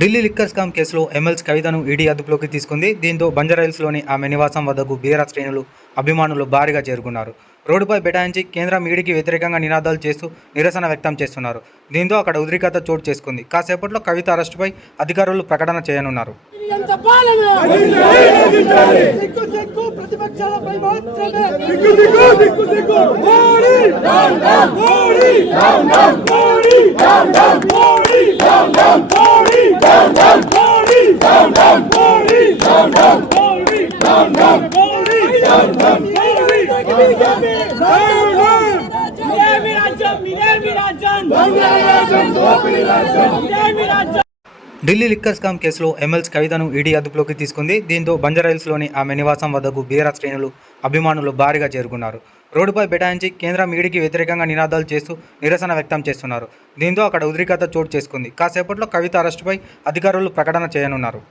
Delhi liquor scam కేసులో MLC కవితను ED అదుపులోకి తీసుకుంది. దీంతో బంజారాహిల్స్లోని ఆమె నివాసం వద్దకు బీఆర్ఎస్ శ్రేణులు, అభిమానులు భారీగా చేరుకున్నారు. రోడ్డుపై బైఠాయించి కేంద్రం ఈడీకి వ్యతిరేకంగా నినాదాలు చేస్తూ నిరసన వ్యక్తం చేస్తున్నారు. దీంతో అక్కడ ఉద్రిక్తత చోటు చేసుకుంది. కాసేపట్లో కవిత అరెస్టుపై అధికారులు ప్రకటన చేయనున్నారు. ఢిల్లీ లిక్కర్ స్కామ్ కేసులో ఎమ్మెల్సీ కవితను ఈడీ అదుపులోకి తీసుకుంది. దీంతో బంజారాహిల్స్లోని ఆమె నివాసం వద్దకు బీఆర్ఎస్ శ్రేణులు, అభిమానులు భారీగా చేరుకున్నారు. రోడ్డుపై బైఠాయించి కేంద్రం ఈడీకి వ్యతిరేకంగా నినాదాలు చేస్తూ నిరసన వ్యక్తం చేస్తున్నారు. దీంతో అక్కడ ఉద్రిక్తత చోటు చేసుకుంది. కాసేపట్లో కవిత అరెస్టుపై అధికారులు ప్రకటన చేయనున్నారు.